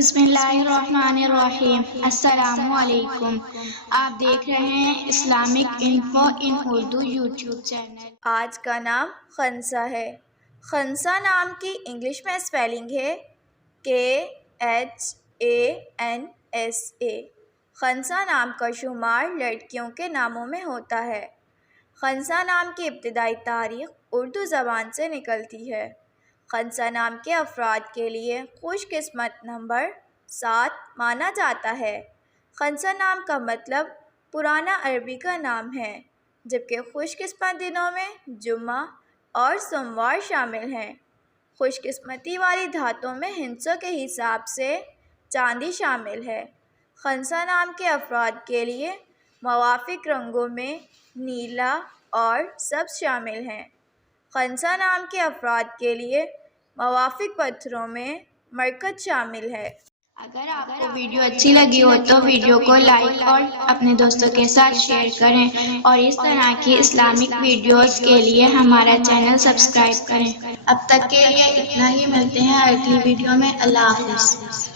بسم اللہ الرحمن الرحیم۔ السلام علیکم۔ آپ دیکھ رہے ہیں اسلامک انفو ان اردو یوٹیوب چینل۔ آج کا نام خنسا ہے۔ خنسا نام کی انگلش میں اسپیلنگ ہے KHANSA۔ خنسا نام کا شمار لڑکیوں کے ناموں میں ہوتا ہے۔ خنسا نام کی ابتدائی تاریخ اردو زبان سے نکلتی ہے۔ خنسا نام کے افراد کے لیے خوش قسمت نمبر 7 مانا جاتا ہے۔ خنسا نام کا مطلب پرانا عربی کا نام ہے، جبکہ خوش قسمت دنوں میں جمعہ اور سوموار شامل ہیں۔ خوش قسمتی والی دھاتوں میں ہندسوں کے حساب سے چاندی شامل ہے۔ خنسا نام کے افراد کے لیے موافق رنگوں میں نیلا اور سبز شامل ہیں۔ خنسا نام کے افراد کے لیے موافق پتھروں میں مرکز شامل ہے۔ اگر آپ کو ویڈیو اچھی لگی ہو تو ویڈیو کو لائک اور اپنے دوستوں کے ساتھ شیئر کریں، اور اس طرح کی اسلامک ویڈیوز کے لیے ہمارا چینل سبسکرائب کریں۔ اب تک کے لیے اتنا ہی، ملتے ہیں اگلی ویڈیو میں۔ اللہ حافظ۔